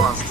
fast.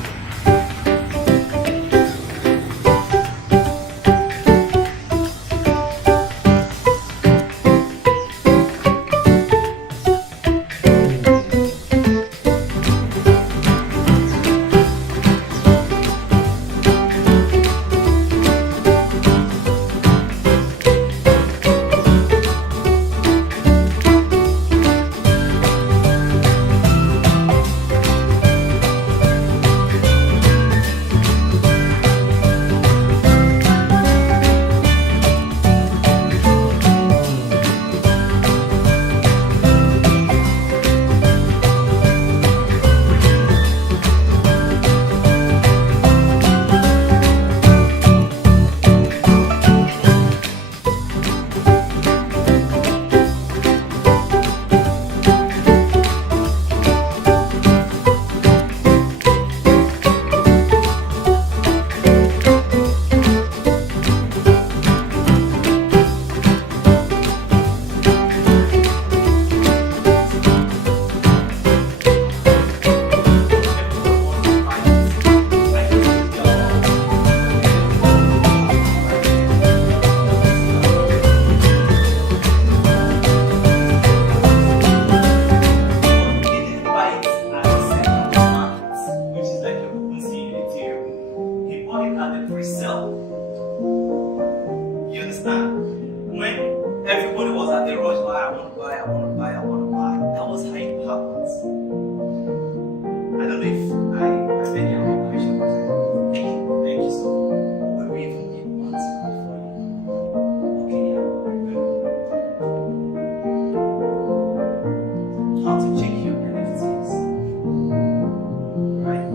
You understand? When everybody was at the rush, oh, I want to buy, I want to buy, I want to buy. That was how it happens. I don't know if I made any other questions. Thank you so much. But we even get one before you. Okay, yeah, very good. How to check your NFTs. Right?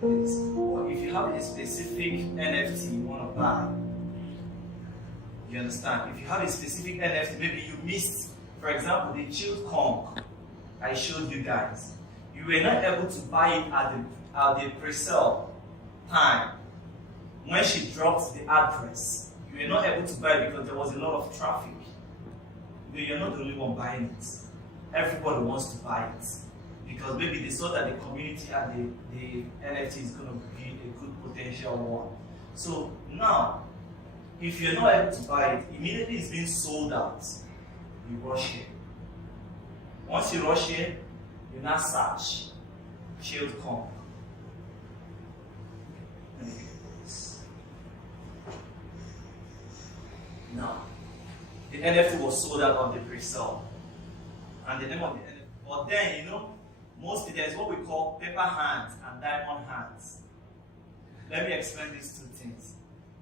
Or if you have a specific NFT you want to buy, you understand? If you have a specific NFT, maybe you missed, for example, the chilled conch I showed you guys. You were not able to buy it at the pre-sale time. When she dropped the address, you were not able to buy it because there was a lot of traffic. But you're not the only one buying it. Everybody wants to buy it. Because maybe they saw that the community and the NFT is going to be a good potential one. So now, if you're not able to buy it, immediately it's being sold out. You rush here. Once you rush here, you now search chilled conch. Now, the NFT was sold out on the pre-sale. And the name of the NFT. But then, mostly there's what we call paper hands and diamond hands. Let me explain these two things.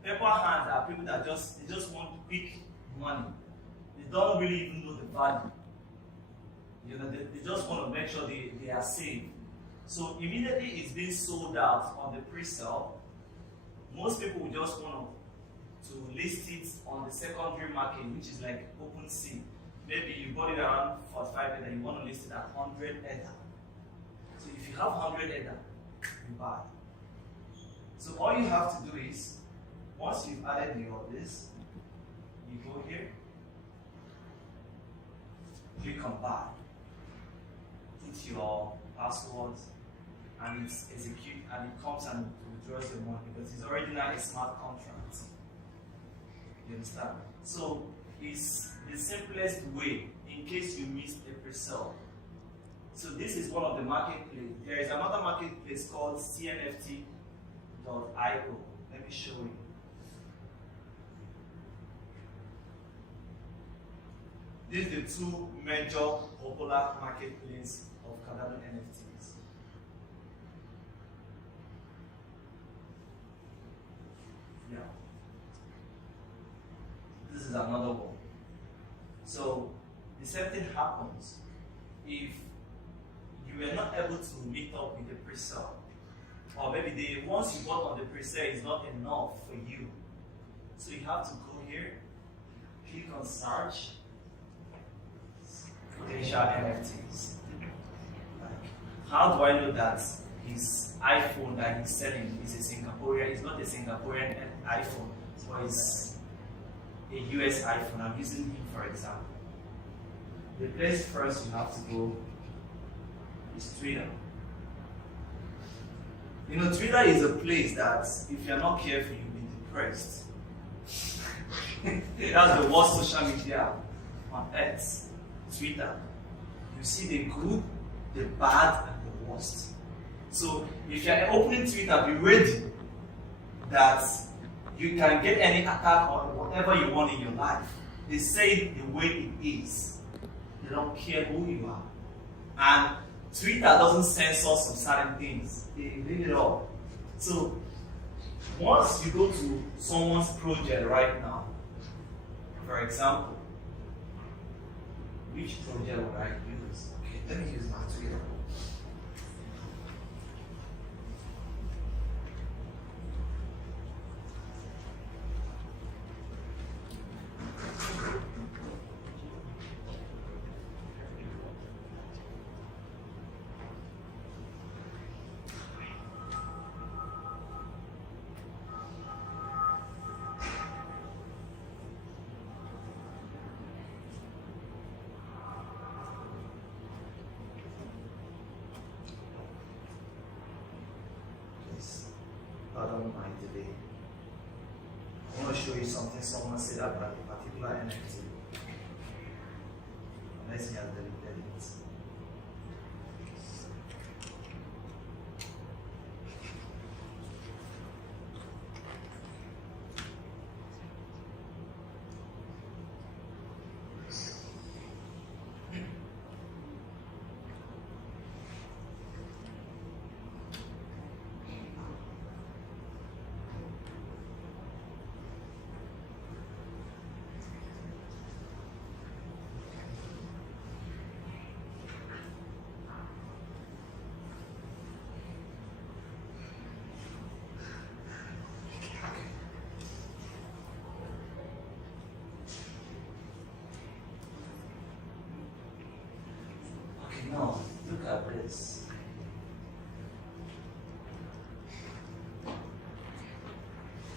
Paper hands are people that they just want quick money. They don't really even know the value. They just want to make sure they are safe. So immediately it's being sold out on the pre-sale. Most people will just want to list it on the secondary market, which is like open sea. Maybe you bought it around 45 Ether, you want to list it at 100 Ether. So if you have 100 Ether, you buy. So all you have to do is, once you've added your this, you go here, click on buy, put your passwords, and it's execute, and it comes and withdraws your money because it's already now a smart contract. You understand? So is the simplest way in case you missed a pre-sale. So this is one of the marketplace. There is another marketplace called cnft.io. Let me show you. These are the two major popular marketplaces of Cardano NFTs. Yeah. This is another one. So the same thing happens if you were not able to meet up with the pre-sale, or maybe the once you bought on the pre-sale is not enough for you. So you have to go here, click on search, potential NFTs. How do I know that his iPhone that he's selling is a Singaporean? It's not a Singaporean iPhone, but it's a US iPhone. I'm using him for example. The place first you have to go is Twitter. You know, Twitter is a place that if you're not careful, you'll be depressed. That's the worst social media on earth. Twitter. You see the good, the bad, and the worst. So if you're opening Twitter, be ready that you can get any attack on whatever you want in your life. They say it the way it is. They don't care who you are. And Twitter doesn't censor some certain things. They leave it all. So once you go to someone's project right now, for example, which project would I use? Okay, let me use my Twitter. I don't mind today. I want to show you something someone said about a particular NFT. Unless he has deleted it. No, look at this.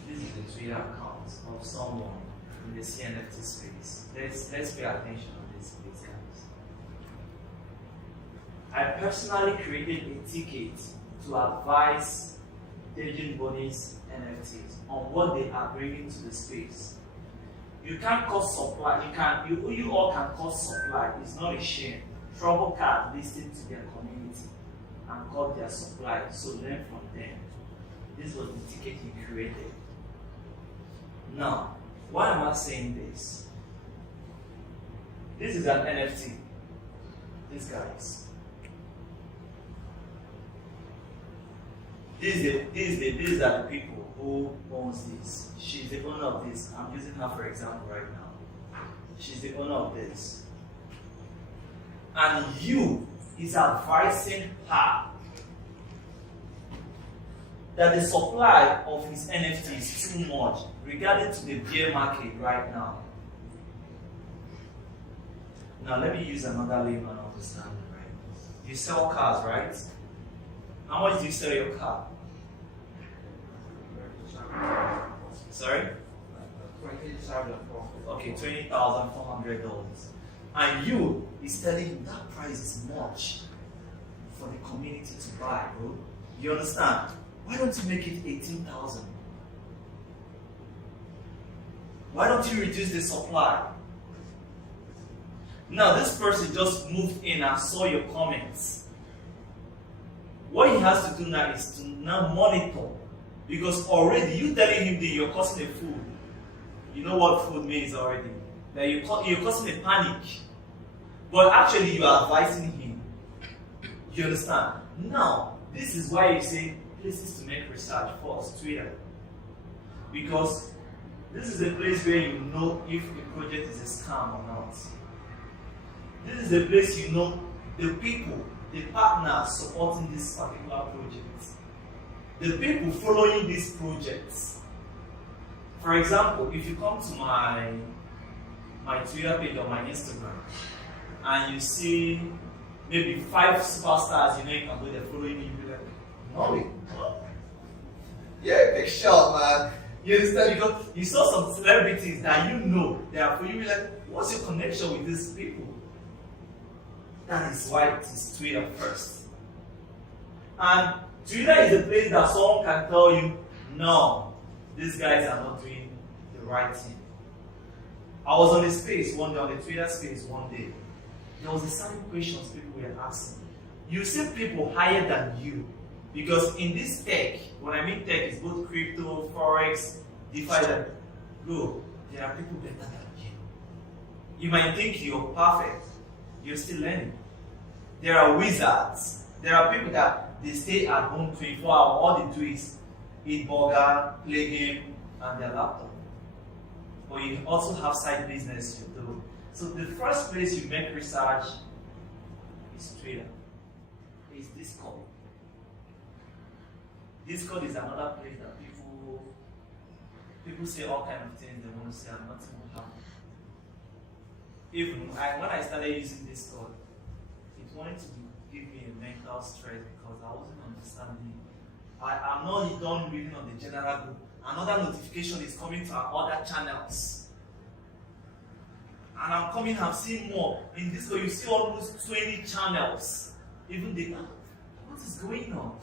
This is the Twitter account of someone in the CNFT space. Let's pay attention on this, please, guys. I personally created a ticket to advise Dejin Bonny's NFTs on what they are bringing to the space. You can't cause supply. You all can cause supply. It's not a shame. Trouble card listened to their community and got their supply, so learn from them. This was the ticket he created. Now, why am I saying this? This is an NFT. These guys. These are the people who owns this. She's the owner of this. I'm using her for example right now. She's the owner of this. And you is advising her that the supply of his NFT is too much regarding to the bear market right now. Now let me use another layman understanding, right? You sell cars, right? How much do you sell your car? Sorry? Okay, $20,400. And you is telling him that price is much for the community to buy, bro. You understand? Why don't you make it 18,000? Why don't you reduce the supply? Now this person just moved in and saw your comments. What he has to do now is to now monitor, because already you telling him that you're causing a food. You know what food means already. That you're causing a panic. But actually you are advising him. You understand? Now, this is why you say places to make research. First, Twitter. Because this is a place where you know if a project is a scam or not. This is a place you know the people, the partners supporting this particular project. The people following these projects. For example, if you come to my Twitter page or my Instagram and you see maybe 5 superstars, you can go there following you, be like, no, yeah, big shot, man. You understand? Because you saw some celebrities that you know, they are for you, be like, what's your connection with these people? That is why it is Twitter first. And Twitter is a place that someone can tell you, no, these guys are not doing the right thing. I was on the space one day, on the Twitter space one day. There was a certain questions people were asking. You see people higher than you. Because in this tech, when I mean tech, it's both crypto, forex, DeFi, bro, there are people better than you. You might think you're perfect, you're still learning. There are wizards. There are people that they stay at home 24 hours. All they do is eat burger, play game, and their laptop. But you also have side business you do. So the first place you make research is Twitter. It's Discord. Discord is another place that people say all kinds of things they want to say and nothing will happen. Even when I started using Discord, it wanted to give me a mental stress because I wasn't understanding. I'm not done reading on the general group. Another notification is coming to our other channels. And I'm seeing more. In Discord, you see almost 20 channels. Even what is going on?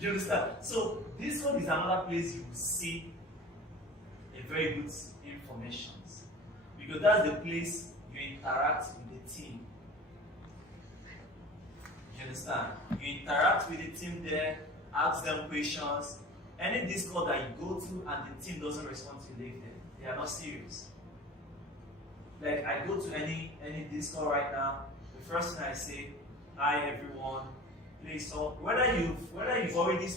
You understand? So this one is another place you will see a very good information. Because that's the place you interact with the team. You understand? You interact with the team there, ask them questions. Any Discord that you go to and the team doesn't respond to you, leave them. They are not serious. Like I go to any Discord right now, the first thing I say, hi everyone, please talk. Whether you've already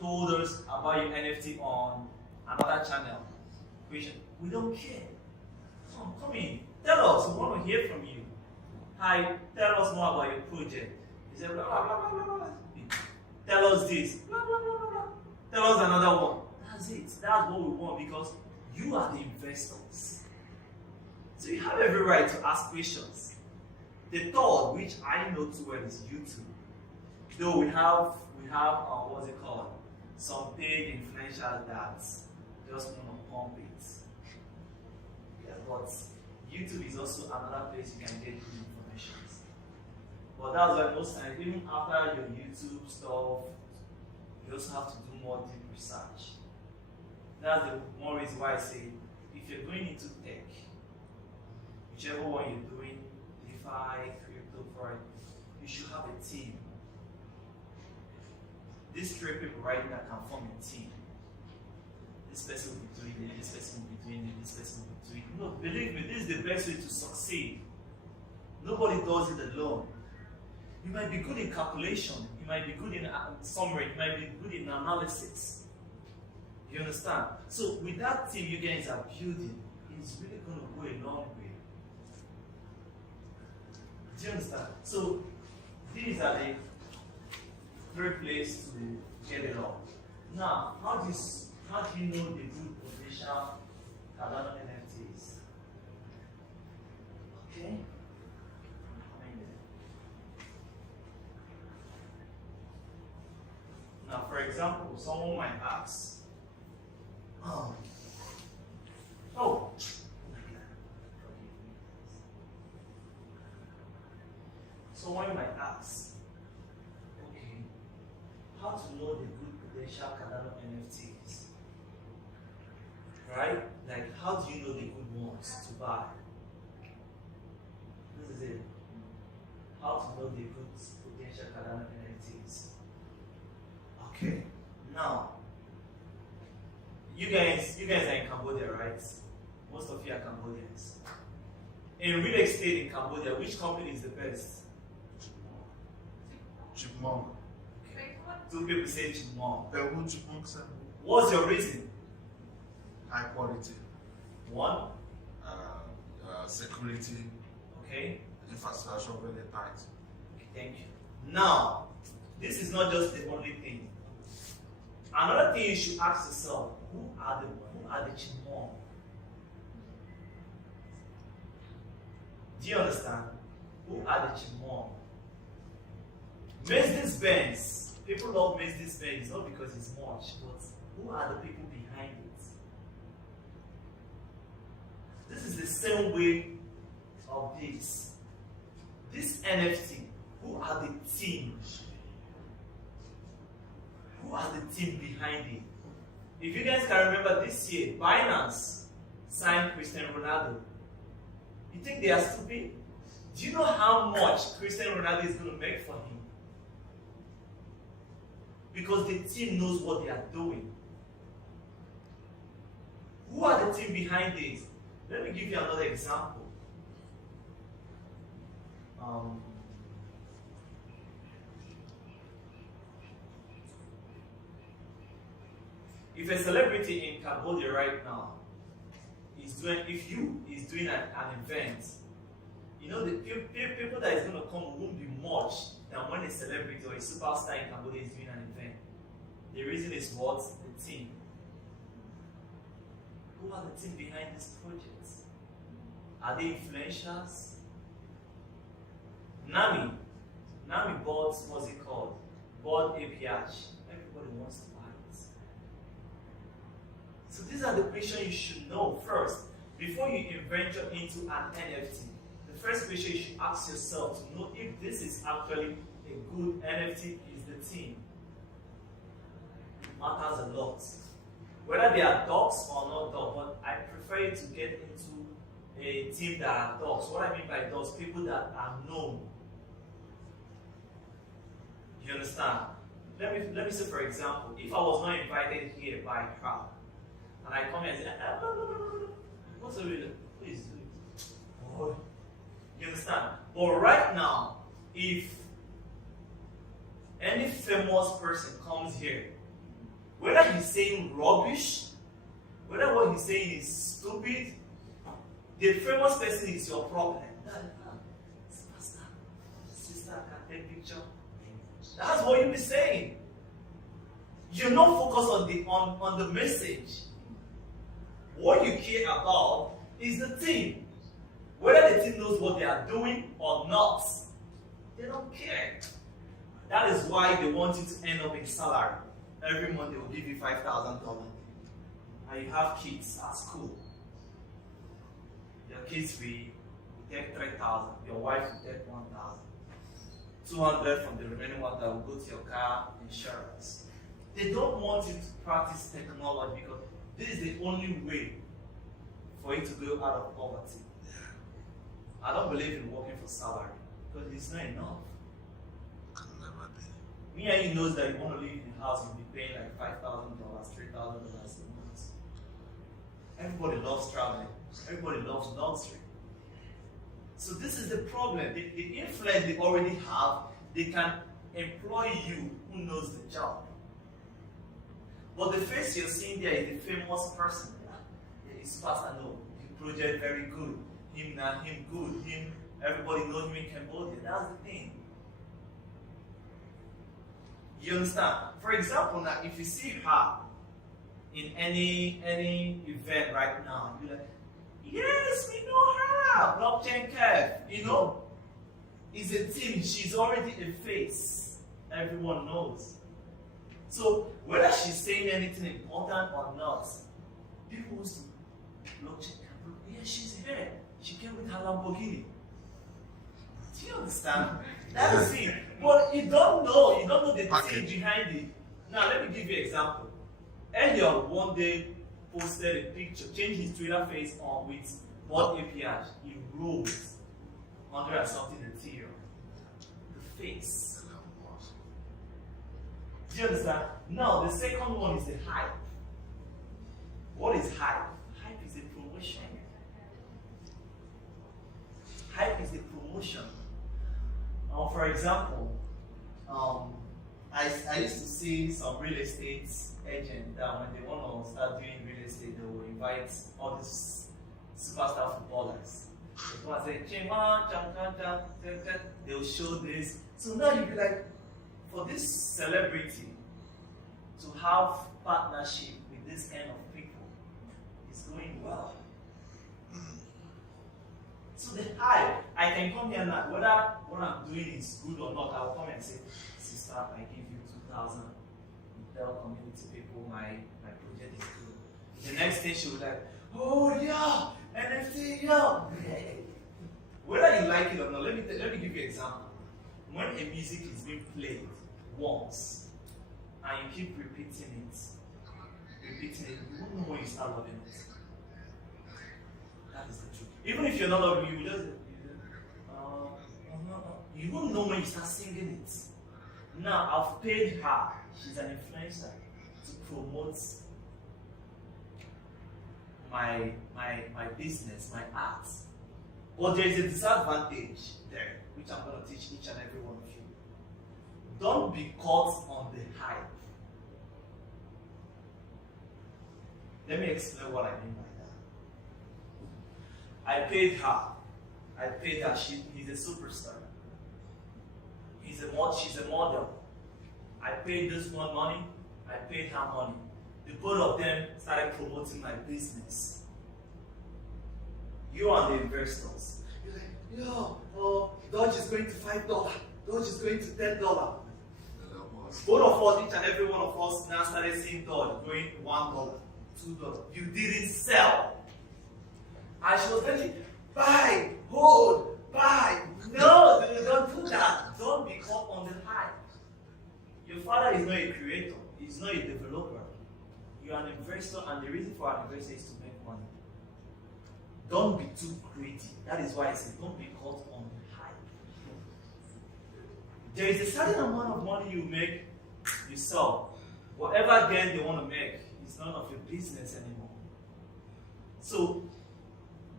told us about your NFT on another channel, we don't care. Come in, tell us, we want to hear from you. Hi, tell us more about your project. He said, blah, blah, blah, blah, blah, blah. Tell us this, blah, blah, blah, blah, blah. Tell us another one. That's it. That's what we want because you are the investors. So you have every right to ask questions. The third, which I know too well, is YouTube. Though we have what's it called? Some paid influencers that just want to pump it. Yeah, but YouTube is also another place you can get good information. But that's why most times, even after your YouTube stuff, you also have to do more deep research. That's the one reason why I say, if you're going into tech, whichever one you're doing, DeFi, crypto, forex, you should have a team. These 3 people right now can form a team. This person will be doing it, this person will be doing it, this person will be doing it. No, believe me, this is the best way to succeed. Nobody does it alone. You might be good in calculation, you might be good in summary, you might be good in analysis. You understand? So with that team you guys are building, it's really going to go a long way. Do you understand? So these are the 3 places to get it all. Now, how do you know the good potential Cardano NFTs? Okay. Now, for example, someone might ask, oh, someone might ask, okay, how to know the good potential Cardano NFTs? Right? Like, how do you know the good ones to buy? how to know the good potential Cardano NFTs. Okay, now you guys are in Cambodia, right? Most of you are Cambodians. In real estate in Cambodia, which company is the best? Chipmunk. Okay. Two people say Chipmunk. Chipmunk, sir. What's your reason? High quality. One. Security. Okay. Infrastructure very tight. Okay, thank you. Now, this is not just the only thing. Another thing you should ask yourself: who are the Chipmunk? Do you understand? Who are the Chipmunk? Mercedes-Benz. People love Mercedes-Benz not because it's much, but who are the people behind it? This is the same way of this. This NFT, who are the team? Who are the team behind it? If you guys can remember this year, Binance signed Cristiano Ronaldo. You think they are stupid? Do you know how much Cristiano Ronaldo is going to make for him? Because the team knows what they are doing. Who are the team behind this? Let me give you another example. If a celebrity in Cambodia right now is doing an event, you know the people that is going to come won't be much than when a celebrity or a superstar in Cambodia is doing an event. The reason is what? The team. Who are the team behind this project? Are they influencers? Nami bought, what's it called? Bought APH. Everybody wants to buy it. So these are the questions you should know first. Before you venture into an NFT, the first question you should ask yourself to know if this is actually a good NFT is the team. It matters a lot. Whether they are dogs or not dogs, but I prefer you to get into a team that are dogs. What I mean by dogs, people that are known. You understand? Let me say, for example, if I was not invited here by her, and I come here and say, what's the reason? Please do it. Oh. You understand? But right now, if any famous person comes here, whether he's saying rubbish, whether what he's saying is stupid, the famous person is your problem. Pastor, sister, can take picture. That's what you'll be saying. You're not focused on the message. What you care about is the team. Whether the team knows what they are doing or not, they don't care. That is why they want you to end up in salary. Every month they will give you $5,000. And you have kids at school. Your kids will take 3,000. Your wife will take 1,000. 200 from the remaining one that will go to your car insurance. They don't want you to practice technology because this is the only way for you to go out of poverty. I don't believe in working for salary because it's not enough. Me and you knows that you want to live in a house, you'll be paying like $5,000, $3,000 a month. Everybody loves traveling. Everybody loves luxury. So this is the problem. The influence they already have, they can employ you who knows the job. But the face you're seeing there is the famous person. He's pastor, no, the project very good. Him good. Him, everybody knows him in Cambodia. That's the thing. You understand? For example, now if you see her in any event right now, you're like, yes, we know her, blockchain Kev, you know? It's a team, she's already a face. Everyone knows. So whether she's saying anything important or not, people want to blockchain Kev. Yeah, she's here. She came with her Lamborghini. Do you understand? That's it. But you don't know the team behind it. Now let me give you an example. Elliot one day posted a picture, changed his Twitter face on with what APH. He wrote 100 and something Ethereum. face. Do you understand? Now, the second one is the hype. What is hype? Hype is a promotion. Hype is a promotion. For example, I used to see some real estate agent that when they want to start doing real estate, they will invite all these superstar footballers. They will say, Chima, cham, cham, cham, cham, cham. They'll show this. So now you'll be like, for this celebrity to have partnership with this kind of people is going well. So the hype, I can come here now, whether what I'm doing is good or not, I'll come and say, sister, I give you 2,000. You tell community people my project is good. The next thing she'll be like, oh yeah, NFT, yeah. Whether you like it or not, let me give you an example. When a music is being played once, and you keep repeating it, you won't know when you start loving it. That is the truth. Even if you're not loving it, you won't know when you start singing it. Now, I've paid her, she's an influencer, to promote my business, my art. But there is a disadvantage there, which I'm going to teach each and every one of you. Don't be caught on the hype. Let me explain what I mean by that. I paid her. He's a superstar. She's a model. I paid this one money. I paid her money. The both of them started promoting my business. You are the investors. You're like, yo, Dodge is going to $5. Dodge is going to $10. Both of us, each and every one of us, now started seeing Dodge going $1, $2. You didn't sell. And she was telling, buy, hold, buy. No, don't do that. Don't be caught on the hype. Your father is not a creator. He's not a developer. You're an investor, and the reason for an investor is to make money. Don't be too greedy. That is why I say don't be caught on the hype. There is a certain amount of money you make, you sell. Whatever gain they want to make is none of your business anymore. So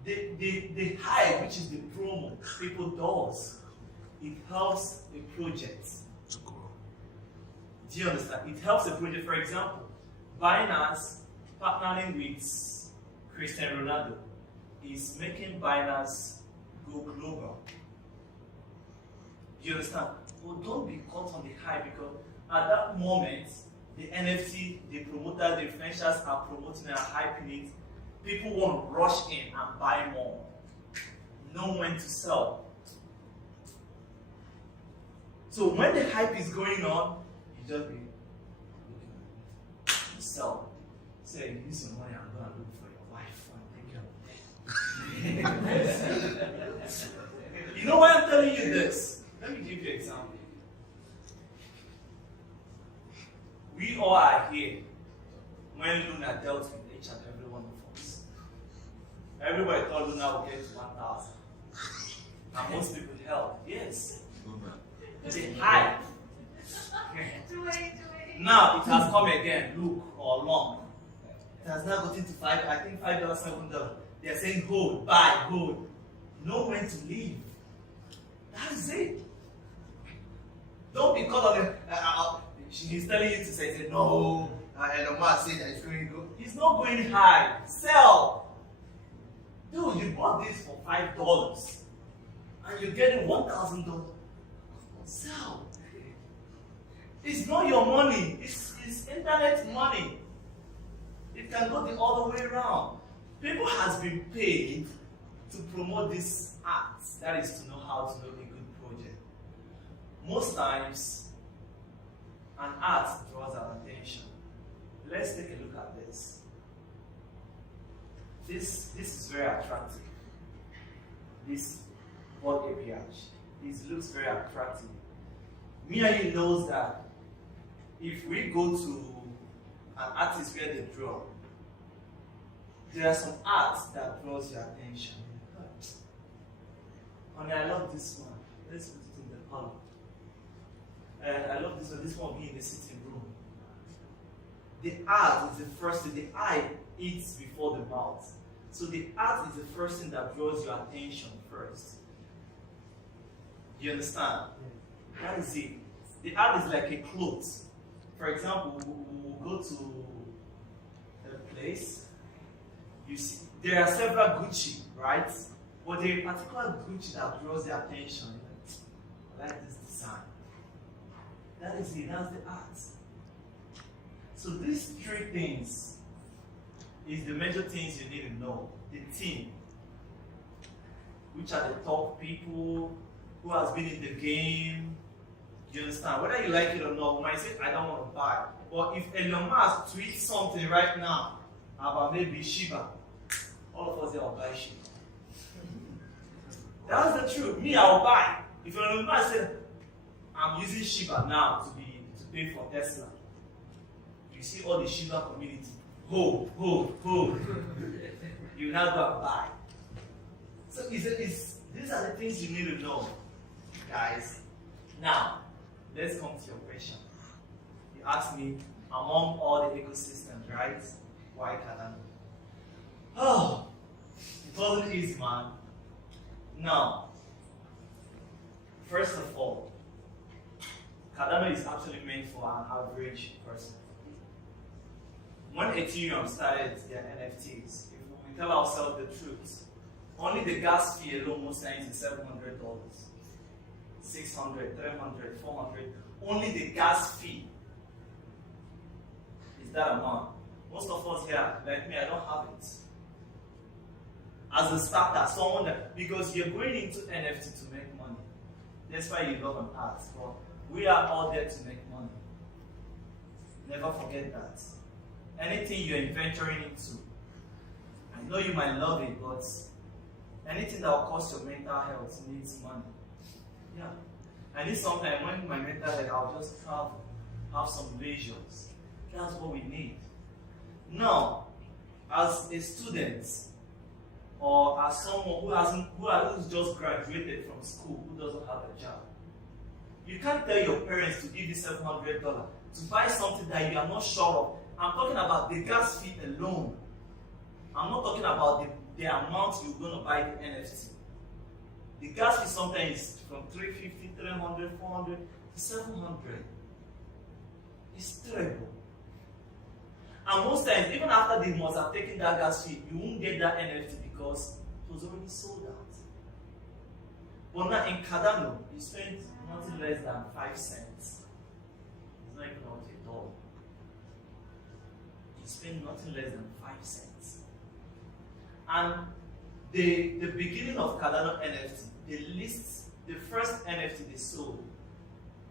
the hype, which is the promo people does, it helps a project. Do you understand? It helps a project. For example, Binance partnering with Cristiano Ronaldo is making Binance go global. Do you understand? But don't be caught on the hype, because at that moment, the NFT, the promoter, the influencers are promoting and hyping it. People want to rush in and buy more. Know when to sell. So when the hype is going on, you just be sell. Say, use your money, I'm going to look for your wife and take care of it. You know why I'm telling you this? Let me give you an example. We all are here when Luna dealt with each and every one of us. Everybody thought Luna would get to 1,000. And most people helped. Yes. The hype. Now it has come again, look, or long. It has now gotten to $5, I think $5, $7. They are saying hold, buy, hold. Know when to leave. That is it. Don't be caught on the. He's telling you to say no. And the man said that it's going to go. It's not going high. Sell. Dude, you bought this for $5 and you're getting $1,000. Sell. It's not your money. It's internet money. It can go the other way around. People has been paid to promote this art. That is to know how to make a good project. Most times, an art draws our attention. Let's take a look at this. This is very attractive. This board API. This looks very attractive. Me and you knows that if we go to an artist where they draw, there are some art that draws your attention. Honey, I love this one. Let's put it in the color. I love this one. This one being in the sitting room. The art is the first thing. The eye eats before the mouth. So the art is the first thing that draws your attention first. You understand? That is it. The art is like a cloth. For example, we'll go to a place. You see, there are several Gucci, right? But there is a particular Gucci that draws the attention. I like this design. That is it. That's the art. So these three things is the major things you need to know. The team, which are the top people who has been in the game. You understand? Whether you like it or not, you might say, I don't want to buy. But if Elon Musk tweets something right now about maybe Shiba, all of us here will buy Shiba. That's the truth. Me, I'll buy. If Elon Musk said, I'm using Shiba now to pay for Tesla, you see all the Shiba community. Ho. You now go and buy. So these are the things you need to know, guys. Now, let's come to your question. You asked me, among all the ecosystems, right? Why Cardano? Oh, it wasn't easy, man. Now, first of all, Cardano is actually meant for an average person. When Ethereum started their NFTs, if we tell ourselves the truth, only the gas fee alone most times is $700, $600, $300, $400. Only the gas fee is that amount. Most of us here, like me, I don't have it. As a starter, someone that, because you're going into NFT to make money. That's why you love an art. But we are all there to make money. Never forget that. Anything you're venturing into, I know you might love it, but anything that will cost your mental health needs money. Yeah. I need sometimes when my mental health, I'll just travel, have some leisures. That's what we need. Now, as a student, or as someone who's just graduated from school, who doesn't have a job, you can't tell your parents to give you $700 to buy something that you are not sure of. I'm talking about the gas fee alone. I'm not talking about the amount you're going to buy the NFT. The gas fee sometimes is from $350, $300, $400 to $700. It's terrible. And most times, even after they must have taken that gas fee, you won't get that NFT because it was already sold out. But now in Cardano, you spend nothing less than 5 cents. It's not even up to $1. You spend nothing less than 5 cents. And the beginning of Cardano NFT, the first NFT they sold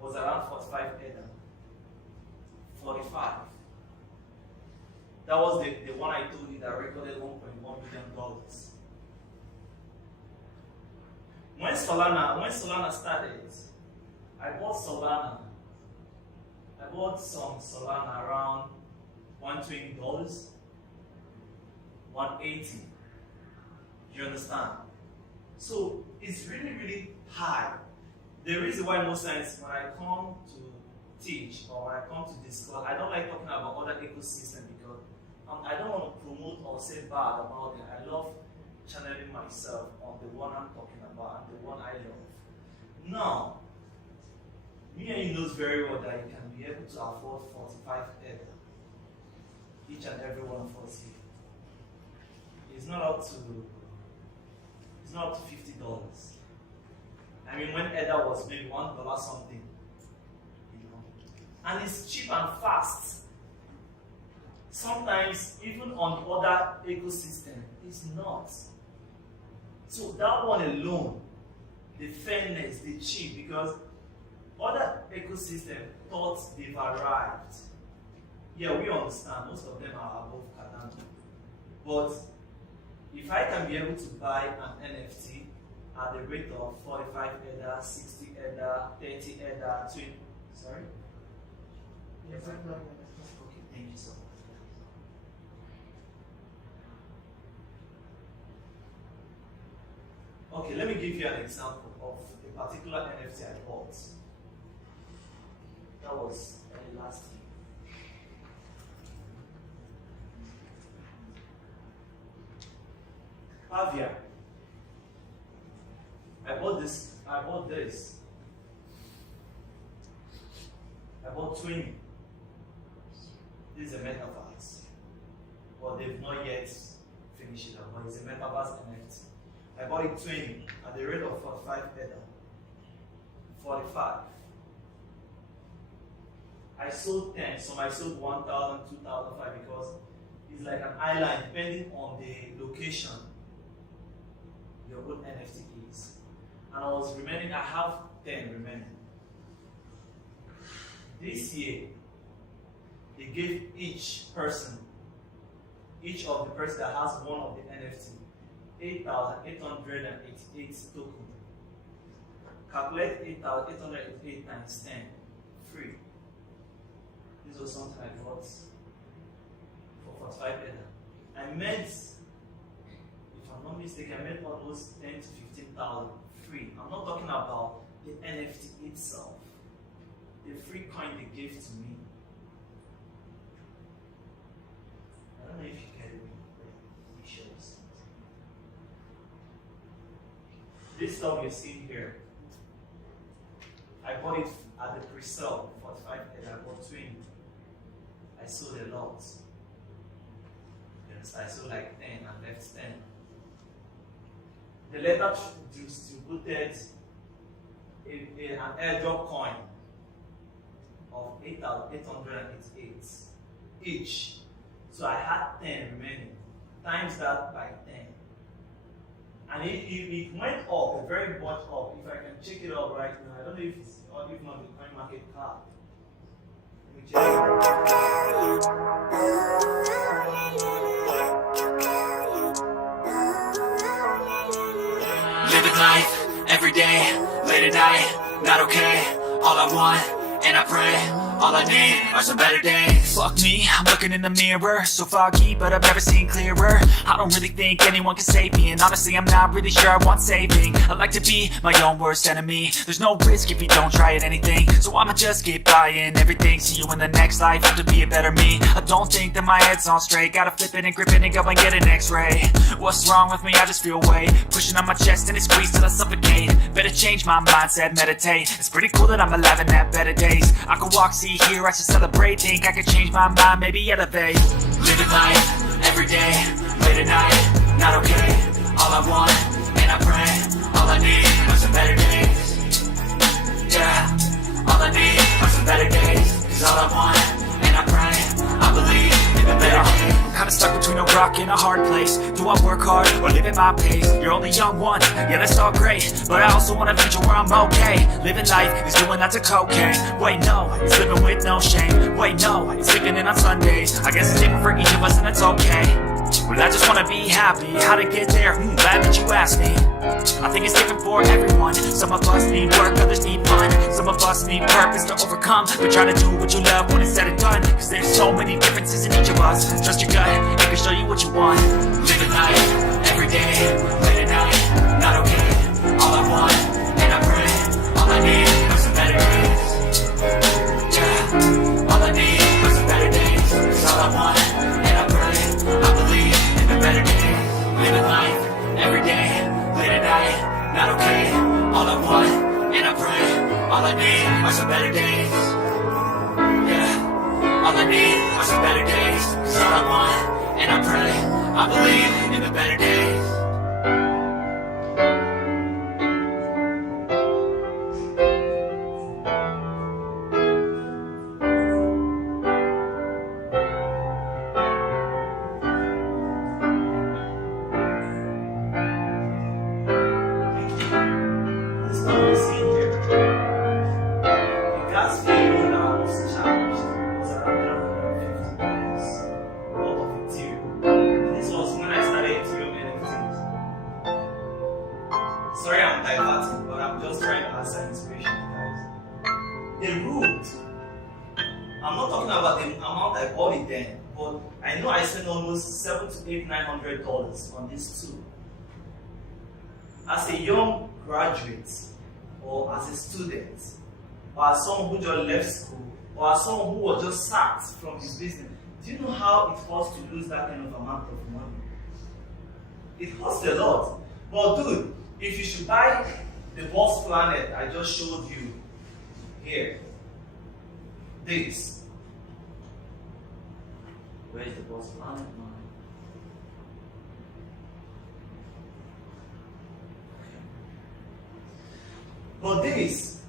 was around 45 Ether. 45. That was the one I told you that recorded $1.1 million. When Solana started, I bought Solana. I bought some Solana around $120, $180. You understand? So it's really, really high. The reason why most times when I come to teach or when I come to discuss, I don't like talking about other ecosystems because I don't want to promote or say bad about it. I love channeling myself on the one I'm talking about and the one I love. Now, me and you knows very well that you can be able to afford 45 Ether. Each and every one of us here. It's not up to $50. I mean, when Ether was maybe $1 something, you know, and it's cheap and fast. Sometimes, even on other ecosystems, it's not. So that one alone, the fairness, the cheap, because other ecosystems thought they've arrived. Yeah, we understand most of them are above Cardano. But if I can be able to buy an NFT at the rate of 45 Ether, 60 Ether, 30 Ether, 20, sorry? Yes, okay, thank you so much. Okay, let me give you an example of a particular NFT I bought. That was early last year. Pavia. I bought this. I bought 20. This is a metaverse. But they've not yet finished it up. But it's a metaverse NFT. I bought it 20 at the rate of 45 Ether. 45. I sold 10, so I sold 1,000, 2,005 because it's like an island depending on the location your own NFT is. And I was remaining, I have 10 remaining. This year, they gave each person, each of the person that has one of the NFT, 8,888 tokens. Calculate 8,888 times 10, free. This was something I bought for 45 Ether. I made, if I'm not mistaken, I made almost 10 to 15,000 free. I'm not talking about the NFT itself, the free coin they gave to me. I don't know if you can show this. This stuff you're seeing here, I bought it at the pre-sale, 45 Ether. I bought 20. I sold a lot. Yes, I sold like 10 and left 10. The later distributed an airdrop coin of 8,888 each. So I had 10 remaining. Times that by 10. And it went up, very much up. If I can check it out right now, I don't know if it's or if not the coin market cap. Let me check it out. Living life every day, late at night, not okay. All I want, and I pray. All I need are some better days. Fuck me, I'm looking in the mirror, so foggy, but I've never seen clearer. I don't really think anyone can save me, and honestly I'm not really sure I want saving. I like to be my own worst enemy. There's no risk if you don't try at anything, so I'ma just keep buying everything. See you in the next life, have to be a better me. I don't think that my head's on straight, gotta flip it and grip it and go and get an x-ray. What's wrong with me? I just feel weight pushing on my chest and it squeezes till I suffocate. Better change my mindset, meditate. It's pretty cool that I'm alive and have better days. I could walk, see, here, I should celebrate. Think I could change my mind, maybe elevate. Living life, every day, late at night, not okay. All I want, and I pray. All I need are some better days. Yeah, all I need are some better days. Cause all I want, and I pray, I believe in the better days. Kinda stuck between a rock and a hard place. Do I work hard or live at my pace? You're only young once, yeah that's all great, but I also want a future where I'm okay. Living life is doing lots of cocaine. Wait no, it's living with no shame. Wait no, it's sleeping in on Sundays. I guess it's different for each of us and that's okay. Well, I just wanna be happy. How to get there? Glad that you asked me. I think it's different for everyone. Some of us need work, others need fun. Some of us need purpose to overcome. But try to do what you love when it's said and done. Cause there's so many differences in each of us. Trust your gut, it can show you what you want. Living life, every day, late at night, not okay. All I want, and I pray. All I need are some better days. Yeah, all I need are some better days. Cause all I want, and I pray, I believe in the better days. Living life, every day, late at night, not okay. All I want, and I pray. All I need are some better days. Yeah, all I need are some better days. Cause all I want, and I pray, I believe in the better days. This stuff you see here, the gas fee that I was charged was around $150 worth of Ethereum. This was when I started Ethereum NFTs. Sorry I'm diverting, but I'm just trying to answer inspiration, guys. The root, I'm not talking about the amount I bought it then, but I know I spent almost $700 to $900 on this too. As a young graduate, or as a student, or as someone who just left school or as someone who was just sacked from his business, do you know how it costs to lose that kind of amount of money? It costs a lot. But dude, if you should buy the boss planet I just showed you here, this. Where is the boss planet, man? But this,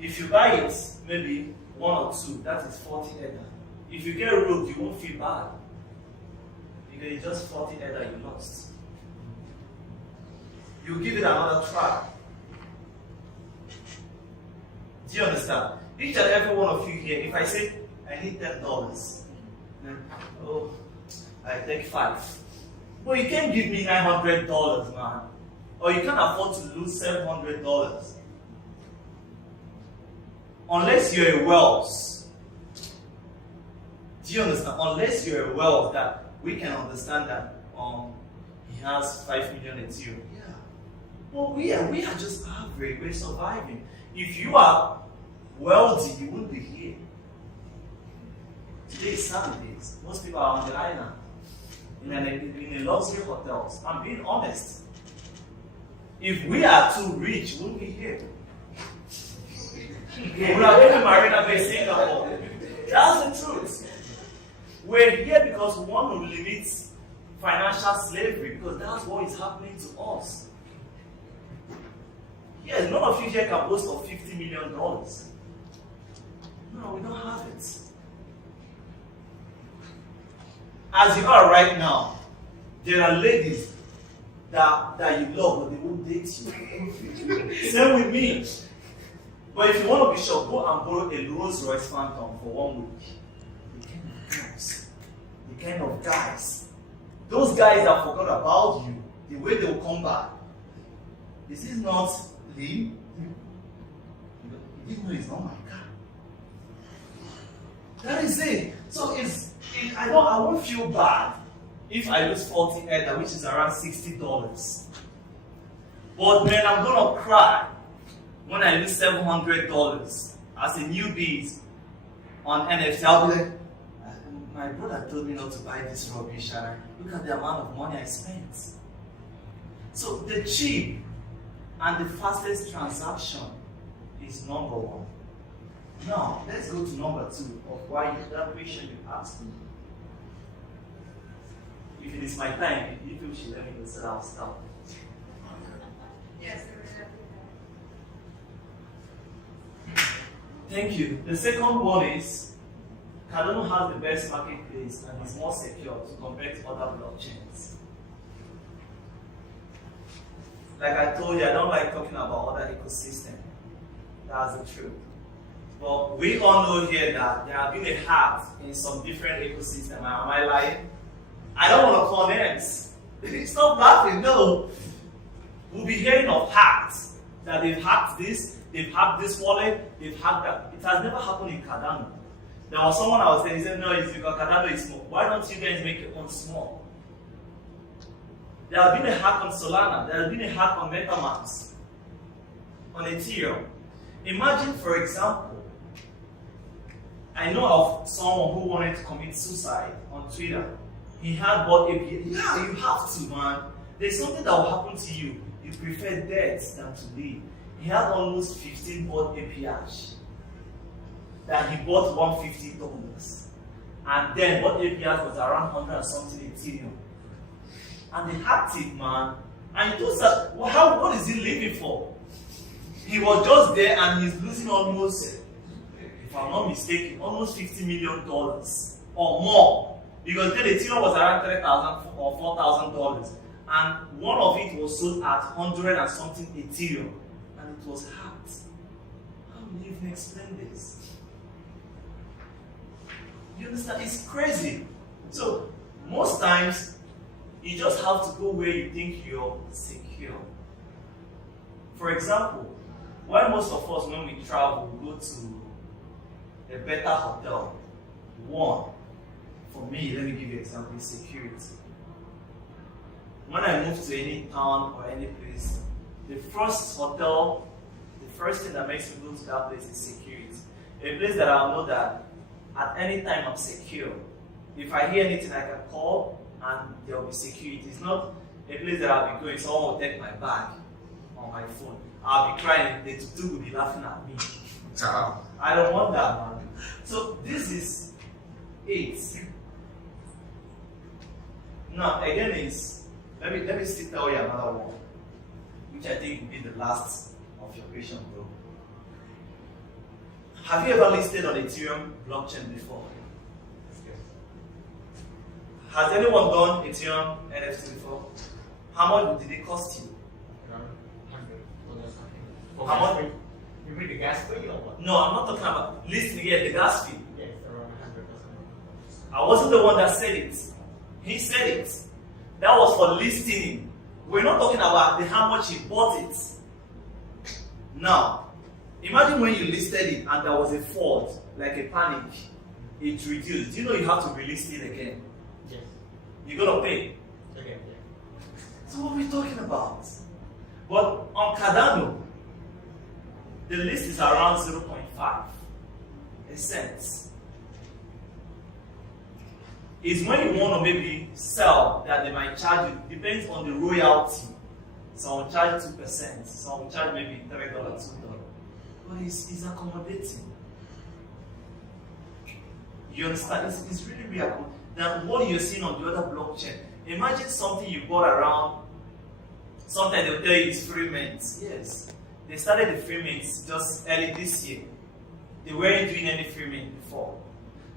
if you buy it, maybe 1 or 2, that is 40 Ether. If you get rogue, you won't feel bad. Because it's just 40 Ether you lost. You give it another try. Do you understand? Each and every one of you here, if I say I need $10, then, oh, I take 5. But you can't give me $900, man. Or you can't afford to lose $700. Unless you're a wealth. Do you understand? Unless you're a wealth that we can understand that he has 5 million Ethereum. Yeah. But we are just average. We're surviving. If you are wealthy, you wouldn't be here. Today is Saturdays. Most people are on the island. In a luxury hotels. I'm being honest. If we are too rich, we wouldn't be here. We are going to Marina Bay, Singapore. That's the truth. We're here because we want to limit financial slavery, because that's what is happening to us. Yes, none of you here can boast of $50 million. No, we don't have it. As you are right now, there are ladies that you love, but they won't date you. Same with me. But if you want to be sure, go and borrow a Rolls Royce Phantom for 1 week. The kind of girls, the kind of guys, those guys that forgot about you, the way they will come back. Is this not him? You didn't know it's not my car. That is it. So I won't feel bad if I lose 40 Ether, which is around $60. But man, I'm gonna cry when I lose $700 as a newbie on NFT. I'll be like, my brother told me not to buy this rubbish, and look at the amount of money I spent. So the cheap and the fastest transaction is number 1. Now, let's go to number 2 of why that question you asked me. If it is my time, if you should let me know, so I'll stop. Yes, Thank you. The second one is Cardano has the best marketplace and is more secure compared to other blockchains. Like I told you, I don't like talking about other ecosystems. That's the truth. But we all know here that there have been a hack in some different ecosystems. Am I lying? I don't want to call names. Stop laughing, no. We'll be hearing of hacks. That they've hacked this, they've hacked this wallet, they've hacked that. It has never happened in Cardano. There was someone I was saying, he said, no, it's because Cardano is small. Why don't you guys make your own small? There has been a hack on Solana, there has been a hack on MetaMask, on Ethereum. Imagine, for example, I know of someone who wanted to commit suicide on Twitter. He had bought API. Yeah, you have to, man. There's something that will happen to you. You prefer death than to live. He had almost 15 bought APIs that he bought $150. And then what APIs was around 100 and something Ethereum. And they hacked it, man. And he told us, well, what is he living for? He was just there and he's losing almost, if I'm not mistaken, almost $50 million or more. Because then Ethereum was around $3,000 or $4,000. And one of it was sold at 100 and something Ethereum. And it was hacked. How will you even explain this? You understand? It's crazy. So, most times, you just have to go where you think you're secure. For example, why most of us, when we travel, go to a better hotel? One, for me, let me give you an example, is security. When I move to any town or any place, the first hotel, the first thing that makes me go to that place is security. A place that I'll know that at any time I'm secure. If I hear anything, I can call and there will be security. It's not a place that I'll be going, someone will take my bag on my phone. I'll be crying, the tutu will be laughing at me. Ciao. I don't want that, man. So this is it. Now again is let me still tell you another one, which I think will be the last of your question, bro. Have you ever listed on Ethereum blockchain before? Has anyone done Ethereum NFT before? How much did it cost you? How much? You mean the gas fee or what? No, I'm not talking about listing here, the gas fee. Yes, around 100%. I wasn't the one that said it. He said it. That was for listing. We're not talking about how much he bought it. Now, imagine when you listed it and there was a fault, like a panic, it reduced. You know you have to relist it again. Yes. You're gonna pay. Again, yeah. So what are we talking about? But on Cardano, the list is around 0.5 cents. It's when you want to maybe sell that they might charge you, depends on the royalty. Some will charge 2%, some will charge maybe $3, $2. But it's accommodating. You understand? It's really accommodating. Than what you're seeing on the other blockchain. Imagine something you bought around, sometimes they'll tell you it's free mint. Yes. They started the free mint just early this year. They weren't doing any free mint before.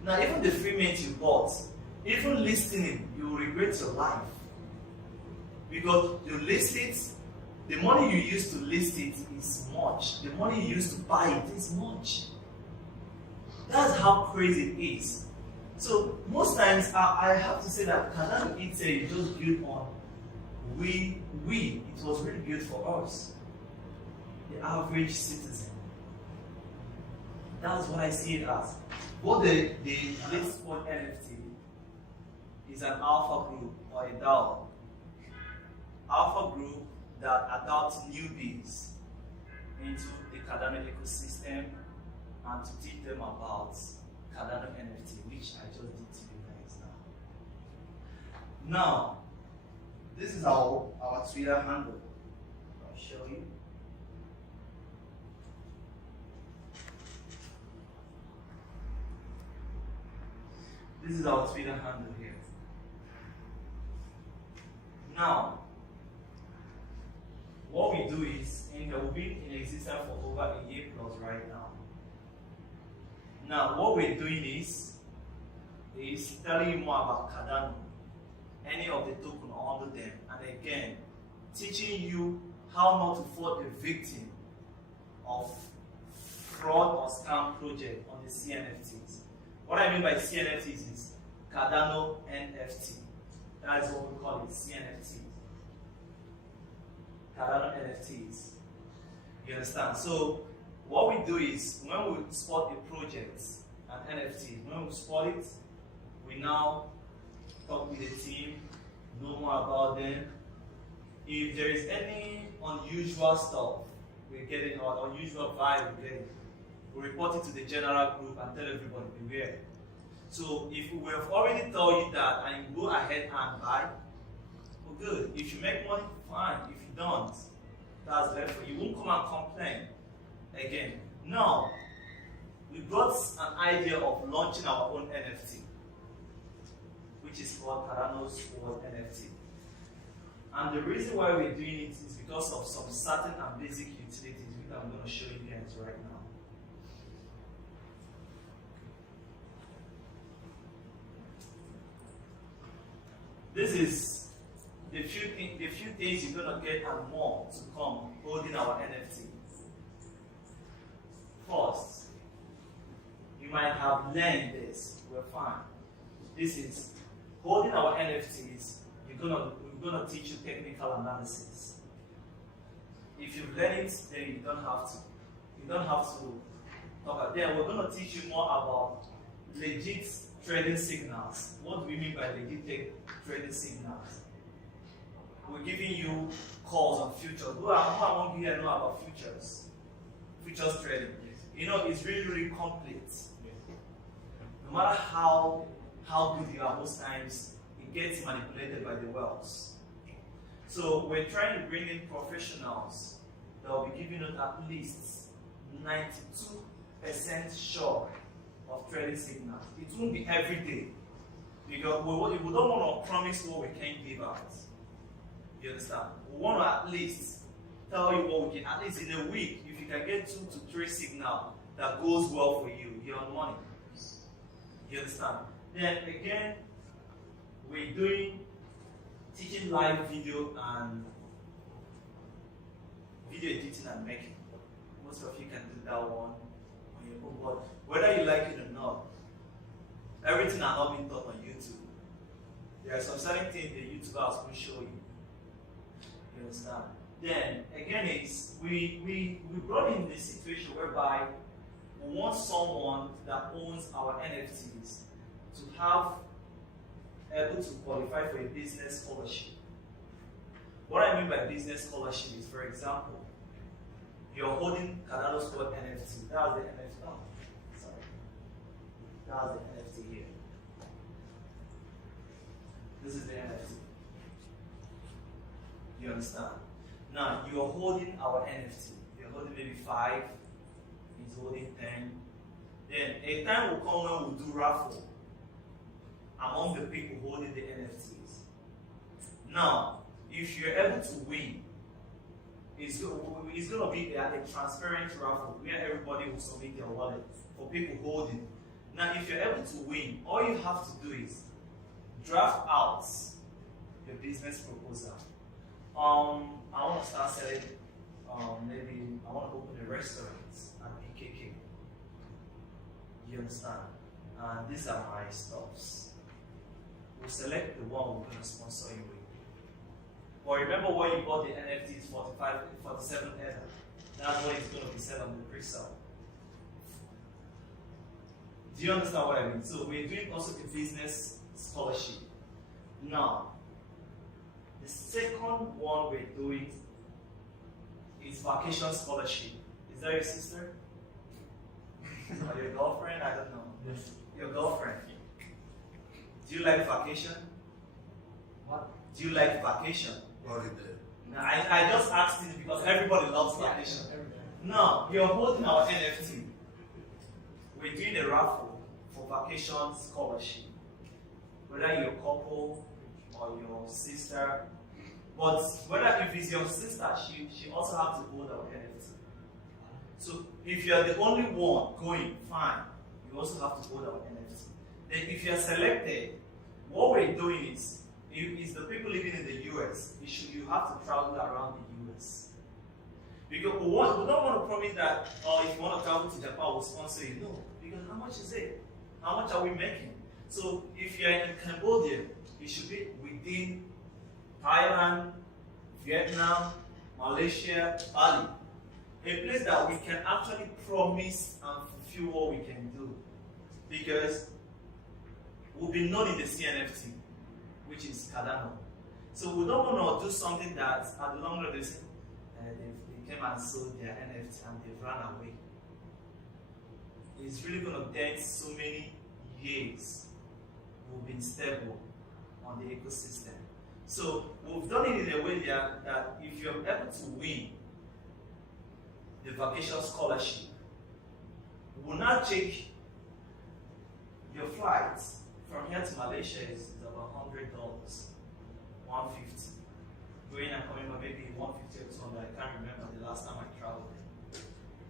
Now even the free mint you bought, even listing it, you will regret your life. Because you list it, the money you use to list it is much. The money you use to buy it is much. That's how crazy it is. So most times I have to say that Cardano itself is just built on it was really built for us, the average citizen. That's what I see it as. What the latest one NFT is an alpha group or a DAO. Alpha group that adopts newbies into the Cardano ecosystem and to teach them about Cardano NFT, which I just did to you guys now. Now, this is our Twitter handle. I'll show you. This is our Twitter handle here. Now, what we do is, and we've been in existence for over a year plus right now. Now, what we're doing is telling you more about Cardano, any of the token under them, and again, teaching you how not to fall a victim of fraud or scam project on the CNFTs. What I mean by CNFTs is Cardano NFT. That is what we call it, CNFTs. Cardano NFTs. You understand? So what we do is when we spot a project, an NFT, when we spot it, we now talk with the team, know more about them. If there is any unusual stuff we're getting or unusual vibe we're getting, we report it to the general group and tell everybody beware. So if we have already told you that and you go ahead and buy, well good. If you make money, fine. If you don't, that's left for you. You won't come and complain again. Now, we got an idea of launching our own NFT, which is called Cardano's World NFT. And the reason why we're doing it is because of some certain and basic utilities, which I'm going to show you guys right now. This is the few things you're going to get and more to come holding our NFT. First, you might have learned this, we're fine. This is holding our NFTs, we're gonna teach you technical analysis. If you learn it, then you don't have to talk about it. We're gonna teach you more about legit trading signals. What do we mean by legit trading signals? We're giving you calls on futures. Who among you here know about futures? Futures trading. You know, it's really, really complete. no matter how good you are, most times it gets manipulated by the wealth. So we're trying to bring in professionals that will be giving us at least 92% sure of trading signals. It won't be every day because we don't want to promise what we can't give out. You understand? We want to at least tell you what we can. At least in a week, if you can get 2 to 3 signals that goes well for you, you're on money. You understand? Then again, we're doing teaching live video and video editing and making. Most of you can do that one on your own, but whether you like it or not, everything has not been taught on YouTube. There are some certain things the YouTubers will show you. You understand? Then again, it's we brought in this situation whereby we want someone that owns our NFTs to have able to qualify for a business scholarship. What I mean by business scholarship is, for example, you're holding Cardano NFT. That's the NFT. Oh, sorry. That's the NFT here. This is the NFT. You understand? Now you're holding our NFT. You're holding maybe 5. He's holding 10. Then a time will come when we'll do raffle among the people holding the NFTs. Now, if you're able to win, it's going to be a transparent raffle where everybody will submit their wallet for people holding. Now, if you're able to win, all you have to do is draft out your business proposal. I want to start selling, maybe I want to open a restaurant at PKK. You understand? And these are my stops. We'll select the one we're going to sponsor you with. But remember when you bought the NFTs 47 Ether. That's what it's going to be set on the pre-sale. Do you understand what I mean? So we're doing also a business scholarship. Now, the second one we're doing is vacation scholarship. Is that your sister? Or your girlfriend? I don't know. Yes. Your girlfriend. Do you like vacation? What? Do you like vacation? Holiday. Now, I just asked it because everybody loves vacation. Now, you're holding our NFT. We're doing a raffle for vacation scholarship. Whether you're a couple or your sister. But whether if it's your sister, she also has to hold our NFT. So if you're the only one going, fine. You also have to hold our NFT. Then if you're selected, what we're doing is the people living in the US, you have to travel around the US. Because we don't want to promise that, if you want to travel to Japan, we'll sponsor you. No, because how much is it? How much are we making? So if you're in Cambodia, it should be within Thailand, Vietnam, Malaysia, Bali. A place that we can actually promise and fulfill what we can do. Because we'll be known in the CNFT, which is Cardano. So we don't want to do something that at the long run they say, they came and sold their NFT and they've run away. It's really going to dent so many years we've been stable on the ecosystem. So we've done it in a way that if you're able to win the vacation scholarship, we'll now check your flights from here to Malaysia is about $100, $150. Going and coming back maybe $150 or $200. I can't remember the last time I traveled.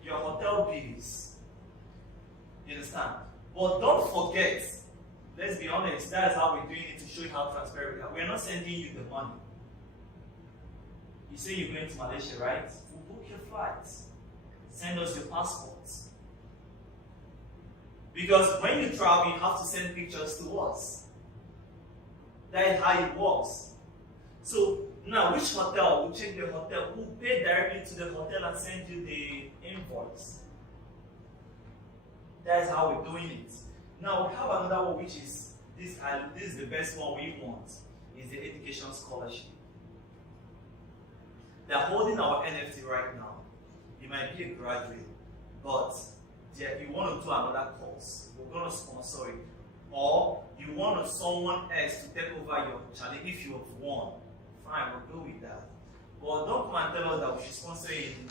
Your hotel bills. You understand? But don't forget, let's be honest, that's how we're doing it to show you how transparent we are. We're not sending you the money. You say you're going to Malaysia, right? We'll book your flights. Send us your passports. Because when you travel, you have to send pictures to us. That is how it works. So now, which hotel? We'll check the hotel. We'll pay directly to the hotel and send you the invoice. That's how we're doing it. Now we have another one, which is this is the best one we want, is the education scholarship. They're holding our NFT right now. You might be a graduate, but you want to do another course. We're going to sponsor it. or you want someone else to take over your challenge if you have won, fine, we'll go with that. But don't come and tell us that we should sponsor in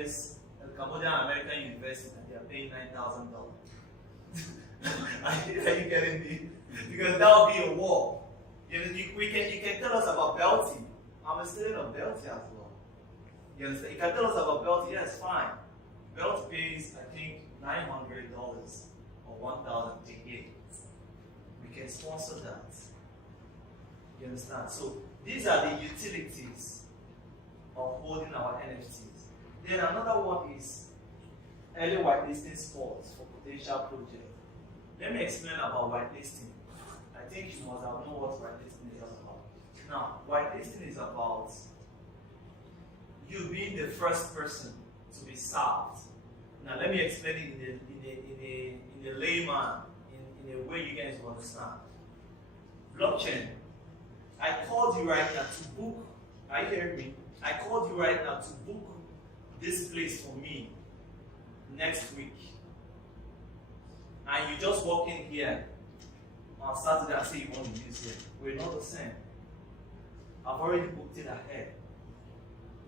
US, Cambodian American University and they are paying $9,000. Are you getting me? Because that will be a war. You can tell us about Belty. I'm a student of Belty as well. You understand? You can tell us about Belty, yes, fine. Belty pays, I think, $900 or $1,000 a year. We can sponsor that. You understand? So these are the utilities of holding our NFTs. Then another one is early whitelisting spots for potential projects. Let me explain about whitelisting. I think you must have known what whitelisting is about. Now, whitelisting is about you being the first person to be served. Now, let me explain it in a layman, in a way you guys will understand. Blockchain. I called you right now to book. Are you hearing me? I called you right now to book this place for me next week. And you just walk in here on Saturday and say you want to use it. We're not the same. I've already booked it ahead.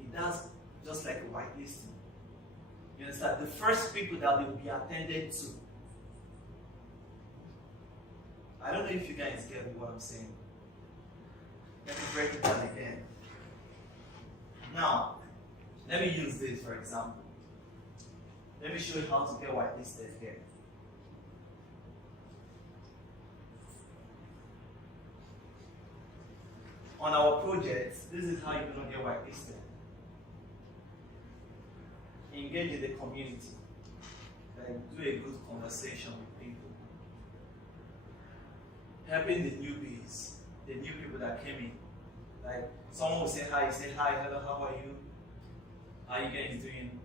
It does just like a whitelisting. You understand? The first people that they will be attended to. I don't know if you guys get what I'm saying. Let me break it down again. Now, let me use this for example. Let me show you how to get whitelisted here. On our projects, this is how you're going to get whitelisted. Engage in the community. Like, do a good conversation with people. Helping the newbies, the new people that came in. Like, someone will say hi, you say hi, hello, how are you? How are you guys doing?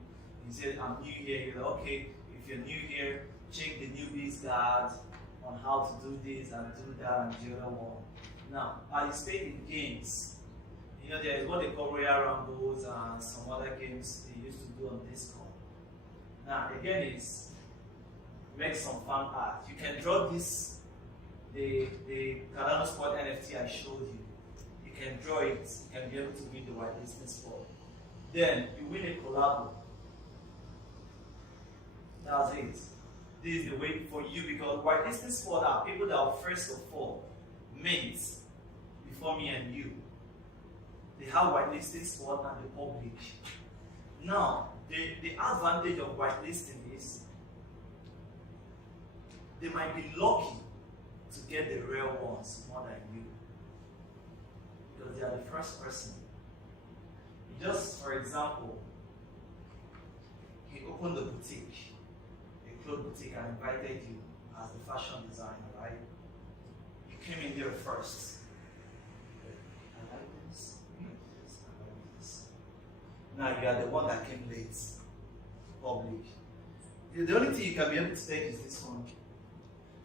You say, I'm new here. You're like, okay, if you're new here, check the newbies guide on how to do this and do that and the other one. Now, participate in games. You know, there is what they call Royal Rumbles and some other games they used to do on Discord. Now, again, is make some fan art. You can draw this, the Cardano Spot NFT I showed you. You can draw it, you can be able to win the whitelisting spot. Then, you win a collab. That's it. This is the way for you because whitelisting spot are people that are first of all mates before me and you. They have whitelisting spot and the public. Now, the advantage of whitelisting is they might be lucky to get the real ones more than you. Because they are the first person. Just for example, he opened a boutique, a clothes boutique, and invited you as the fashion designer, right? You came in there first. I like this, I like this, I like this. Now you are the one that came late, public. The only thing you can be able to take is this one,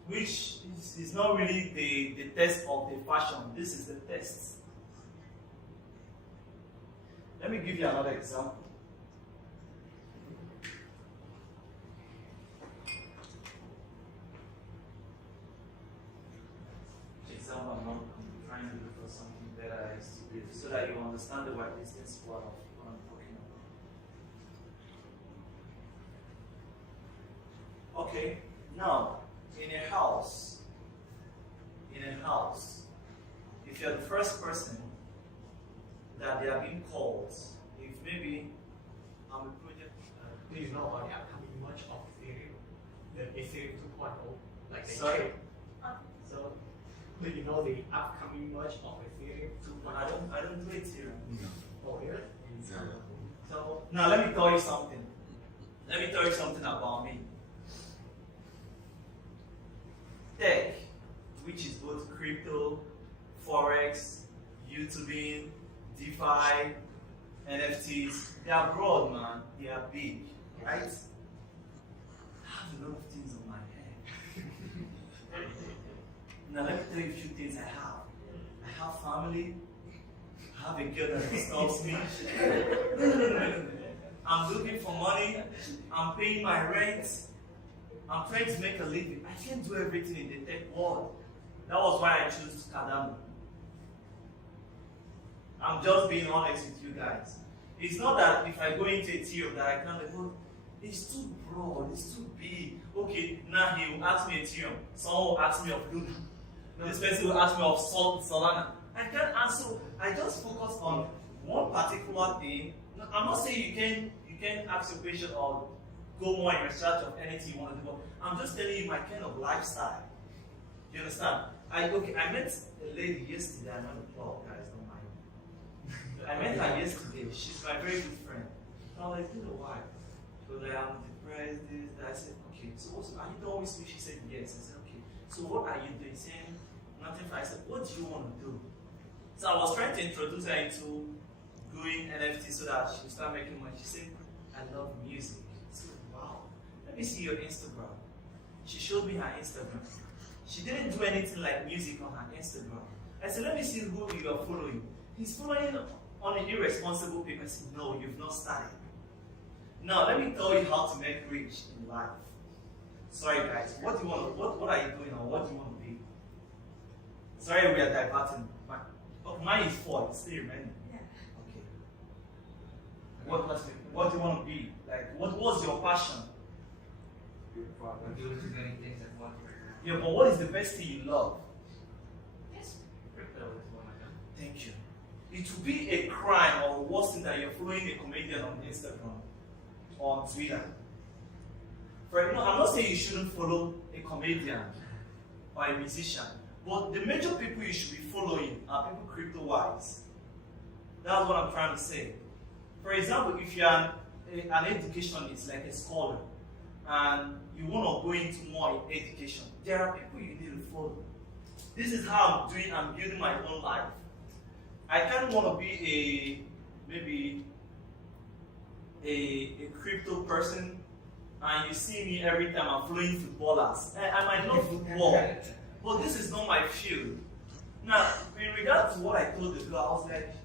which is not really the test of the fashion. This is the test. Let me give you another example. I'm trying to look for something better so that you understand the whitelisting spot of what I'm talking about. Okay, now in a house, if you're the first person that they are being called, if maybe I'm a project. Do you know about the upcoming merge of Ethereum? The Ethereum 2.0, like they Sorry? trade. So, do you know the upcoming merge of Ethereum 2.0? I don't do it here. Oh, really? So now let me tell you something. Let me tell you something about me. Tech, which is both crypto, forex, YouTubing, DeFi, NFTs, they are broad, man. They are big, right? I have a lot of things on my head. Now let me tell you a few things I have. I have family. I have a girl that disturbs me. No. I'm looking for money. I'm paying my rent. I'm trying to make a living. I can't do everything in the tech world. That was why I chose Cardano. I'm just being honest with you guys. It's not that if I go into Ethereum that I can't go, it's too broad, it's too big. Okay, now he will ask me Ethereum. Someone will ask me of Luna. This person will ask me of Solana. I can't answer. I just focus on one particular thing. I'm not saying you can ask a question or go more in research of anything you want to do. I'm just telling you my kind of lifestyle. You understand? I met a lady yesterday. I'm on the club, guys. Don't mind. I met her yesterday. She's my very good friend. I was like, it's been a while. She was like, I'm depressed. This, that. I said, okay. So are you done with me? She said yes. I said, okay. So what are you doing? Saying nothing. I said, what do you want to do? So I was trying to introduce her into going NFT so that she would start making money. She said, I love music. I said, wow. Let me see your Instagram. She showed me her Instagram. She didn't do anything like music on her Instagram. I said, let me see who you are following. He's following on an irresponsible people. I said, no, you've not started. Now, let me tell you how to make rich in life. Sorry, guys. What do you want? What are you doing or what do you want to be? Sorry, we are diverting. Mine is 4. It's still remaining. Yeah. Okay. What do you want to be? Like, what was your passion? We're doing too many things at once right now. Yeah, but what is the best thing you love? Yes. Crypto is one of them. Thank you. It would be a crime or worse thing that you're following a comedian on Instagram or on Twitter. I'm not saying you shouldn't follow a comedian or a musician, but the major people you should be following are people crypto-wise. That's what I'm trying to say. For example, if you're an educationist, like a scholar, and you want to go into more in education, there are people you need to follow. This is how I'm building my own life. I kind of want to be maybe a crypto person, and you see me every time I'm following footballers. I might love football, but this is not my field. Now, in regards to what I told the girl, I was like,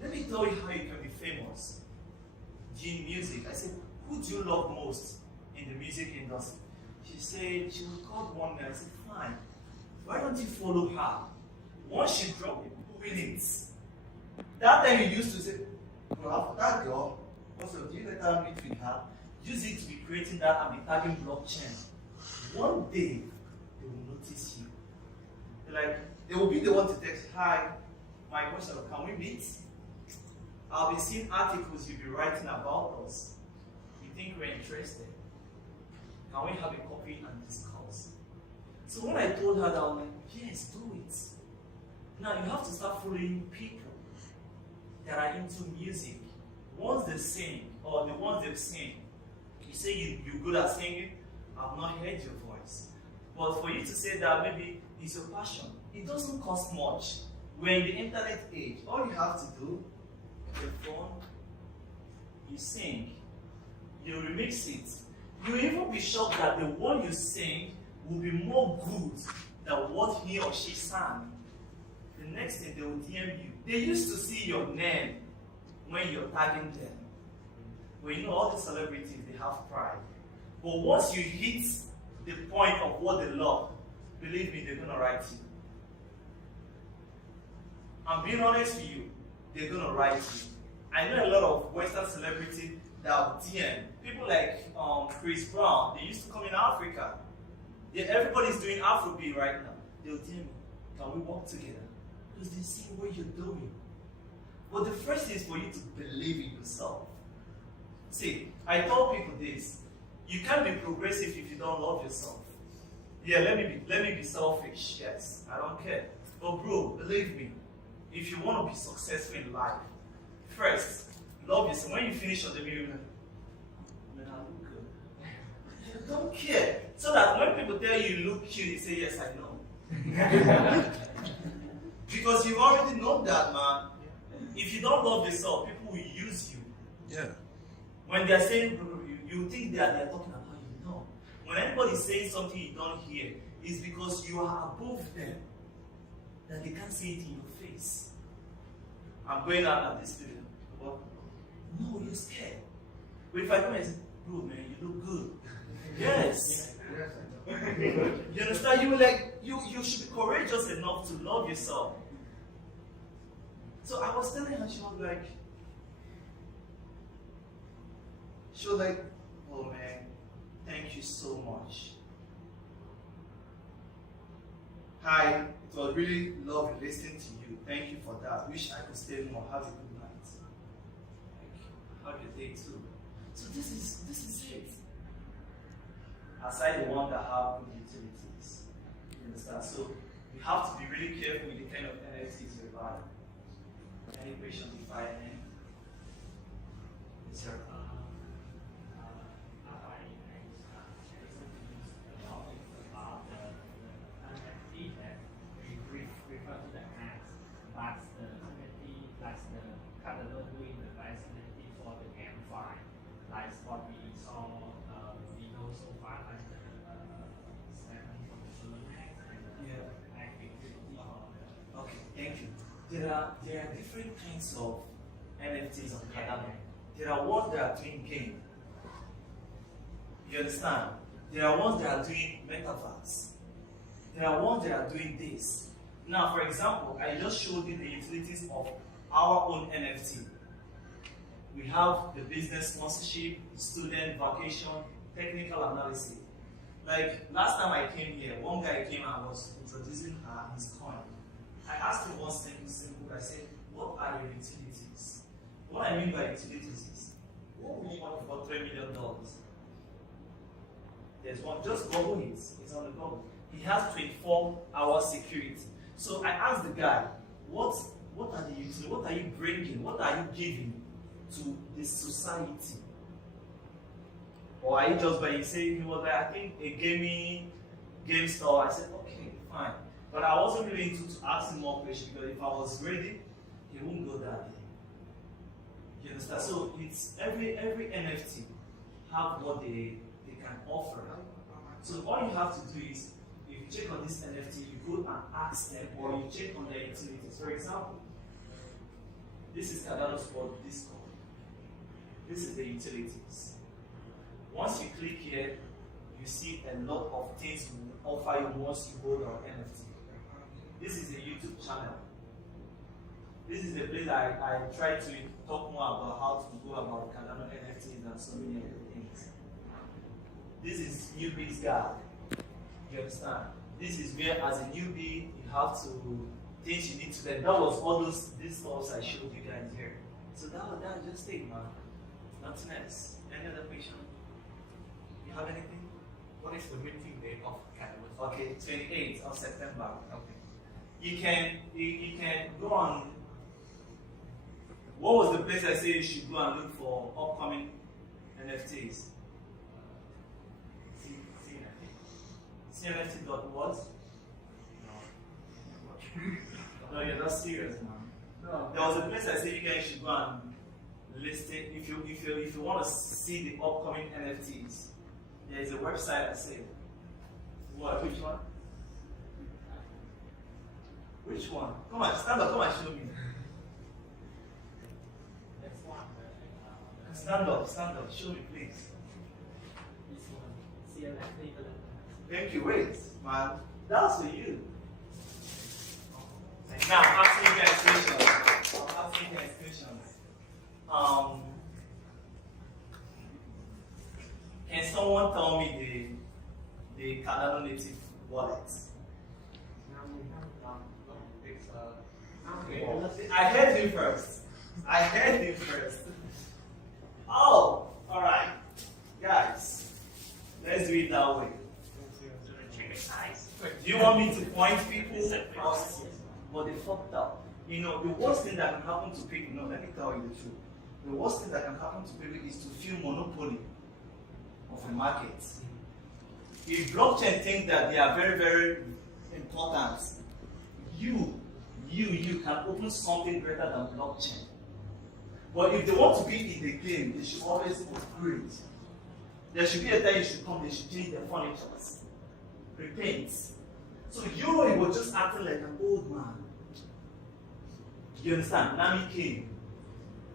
let me tell you how you can be famous in music. I said, who do you love most in the music industry? She said, she would call one name. I said, fine. Why don't you follow her? Once she dropped it, winnings. That time you used to say, well, that girl, also, do you let her meet with her? Use it to be creating that and be tagging blockchain. One day, they will notice you. They will be the one to text, hi, my question, can we meet? I'll be seeing articles you'll be writing about us. You think we're interested? Can we have a copy and discuss? So when I told her that, I was like, yes, do it. Now you have to start following people that are into music. Once they sing, or the ones they've seen, you say you're good at singing, I've not heard your voice. But for you to say that maybe it's your passion, it doesn't cost much. We're in the internet age. All you have to do, your phone, you sing, you remix it. You'll even be shocked that the one you sing will be more good than what he or she sang. The next thing, they will DM you. They used to see your name when you're tagging them. Well, you know, all the celebrities, they have pride. But once you hit the point of what they love, believe me, they're going to write you. I'm being honest with you, they're going to write you. I know a lot of Western celebrities that will DM. People like Chris Brown, they used to come in Africa. Everybody's doing Afrobeat right now. They'll DM me, can we work together? Because they see what you're doing. But the first thing is for you to believe in yourself. See, I tell people this. You can't be progressive if you don't love yourself. Yeah, let me be selfish. Yes, I don't care. But bro, believe me, if you want to be successful in life, first, love yourself. When you finish on the mirror, man, I look good. You don't care. So that when people tell you you look cute, you say, yes, I know. Because you've already known that, man. If you don't love yourself, people will use you. Yeah. When they're saying, you think that they're talking about you. No. When anybody's saying something you don't hear, it's because you are above them. That they can't see it in your face. I'm going out at this video. What? No, you're scared. But if I come and say, bro, man, you look good. Yes. Yes, I know. You understand? You should be courageous enough to love yourself. So I was telling her, she was like, oh man, thank you so much. Hi, it was really lovely listening to you. Thank you for that. Wish I could stay more. Have a good night. Like, have a day too. So this is it. Aside the one that have good utilities. You understand? So you have to be really careful with the kind of NFTs you buy. Any questions if I am? Yes, sir. Refer to the ads, but the NFT, like the Cardano doing the live NFT for the GameFi, like what we saw, we know so far, like the statement from the Solunex and the activity on the. Okay, thank you. There are different kinds of NFTs on Cardano. There are ones that are doing game. You understand? There are ones that are doing metaverse. There are ones that are doing this. Now, for example, I just showed you the utilities of our own NFT. We have the business sponsorship, student vacation, technical analysis. Like last time I came here, one guy came and was introducing his coin. I asked him one simple. I said, "What are your utilities?" What I mean by utilities is, what would you want for $3 million? There's one. Just Google it. It's on the Google. He has 24-hour security. So I asked the guy, what are the utilities? What are you bringing? What are you giving to the society? Or are you just by saying he was like, I think a game store? I said, okay, fine. But I wasn't really into to ask him more questions because if I was ready, he wouldn't go that day. You understand? So it's every NFT have what they can offer. So all you have to do is, if you check on this NFT, you go and ask them, or you check on their utilities. For example, this is Cardano Sport Discord. This is the utilities. Once you click here, you see a lot of things we offer you once you hold our NFT. This is a YouTube channel. This is the place I try to talk more about how to go about Cardano NFTs and so many other things. This is newbie's guide. You understand? This is where, as a newbie, you have to things you need to learn. That was all these stuff I showed you guys here. So that was just it, man. Nothing else. Any other question? You have anything? What is the minting date of Cardano? Okay, 28th of September. Okay. You can go on. What was the place I said you should go and look for upcoming NFTs? CNFT.what? No, you're not serious, man. No. There was a place I said you guys should go and list it. If you want to see the upcoming NFTs, there is a website I said. What? Which one? Which one? Come on, stand up. Come and show me. Stand up. Show me, please. This one, CLFT. Thank you. Wait, man. That's for you. Now, I'm asking you guys questions. Can someone tell me the Cardano native wallet? I heard you first. Oh, all right, guys. Let's do it that way. Do you want me to point people? But they fucked up. You know, the worst thing that can happen to people, let me tell you the truth. The worst thing that can happen to people is to feel monopoly of a market. If blockchain think that they are very, very important, you can open something greater than blockchain. But if they want to be in the game, they should always upgrade. There should be a time you should come, they should change their furniture, repaint. So he was just acting like an old man. You understand? Nami came,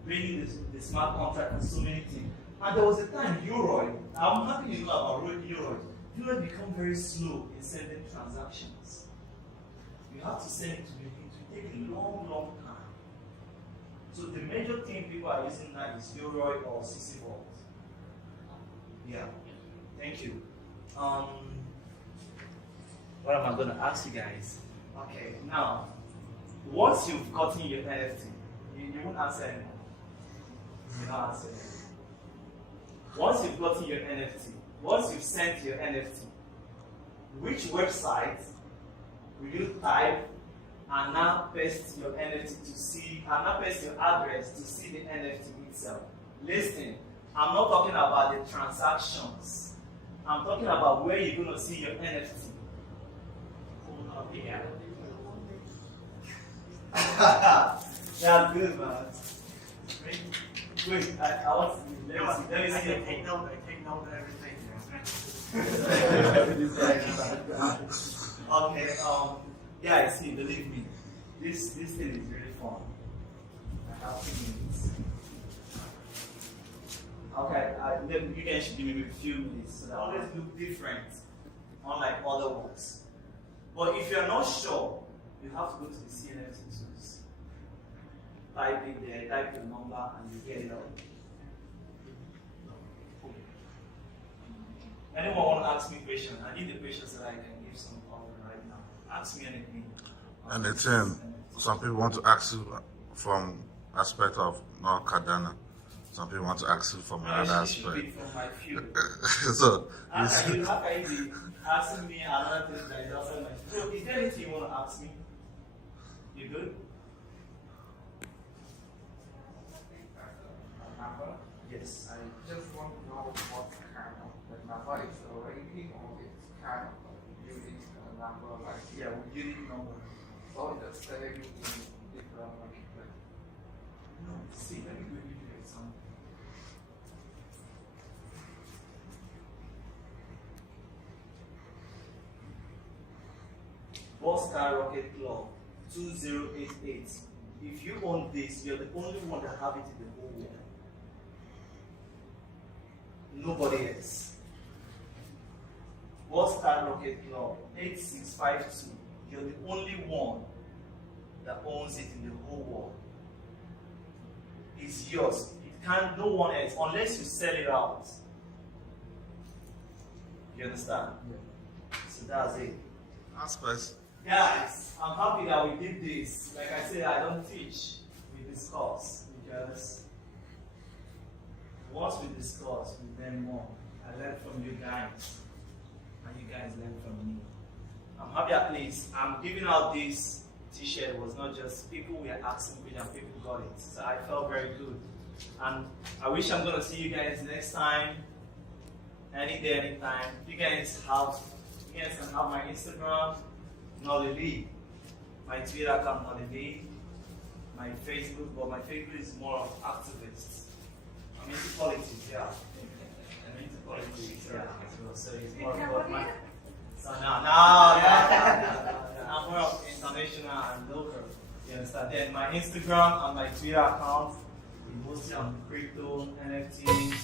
bringing the smart contract and so many things. And there was a time Yoroi, I'm happy you know about Yoroi. Yoroi become very slow in sending transactions. You have to send it to me. It will take a long, long time. So the major thing people are using now is Yoroi or CC Vault. Yeah. Thank you. What am I going to ask you guys? Okay, now, once you've gotten your NFT, you won't answer anymore. You're not answering. Once you've gotten your NFT, once you've sent your NFT, which website will you type and now paste your NFT to see, and now paste your address to see the NFT itself? Listen, I'm not talking about the transactions. I'm talking about where you're going to see your NFT. Yeah. That's good, man. Wait, I want to let me see. I take note of everything. Okay, yeah, I see, believe me. This thing is really fun. I have 2 minutes. Okay, then you guys should give me a few minutes so that always look different, unlike other ones. But if you're not sure, you have to go to the CNFT tools. Type it there, type your number, and you get it out. Anyone want to ask me questions? I need the questions that I can give some power right now. Ask me anything. Anything. Some people want to ask you from aspect of not Cardano. Some people want to ask you from another aspect. From my field. So, How can you be asking me another thing that is outside my field? So, is there anything you want to ask me? You good? Number? Yes. I just want to know what kind of the number is a rating or it's kind of a unique number like Yeah, we unique number. so the same in different marketplace. No, see, let me give you an example. Boss Skyrocket Club 2088. If you own this, you're the only one that have it in the whole world. Nobody else. Boss Skyrocket Club 8652. You're the only one that owns it in the whole world. It's yours. It can't, no one else, unless you sell it out. You understand? So that's it. aspects. Guys, I'm happy that we did this. Like I said, I don't teach, we discuss. Because once we discuss, we learn more. I learn from you guys, and you guys learn from me. I'm happy at least I'm giving out this t-shirt. Was not just people were asking me and people got it. So I felt very good. And I wish I'm gonna see you guys next time. Any day, anytime. You guys can have my Instagram, Nolly Lee. My Twitter account, Nolly Lee. My Facebook, but my Facebook is more of activists. I'm into politics, yeah. I'm into politics, yeah. So it's more about my. So no. I'm more of international and local. You understand? Then my Instagram and my Twitter account, mostly on crypto, NFTs,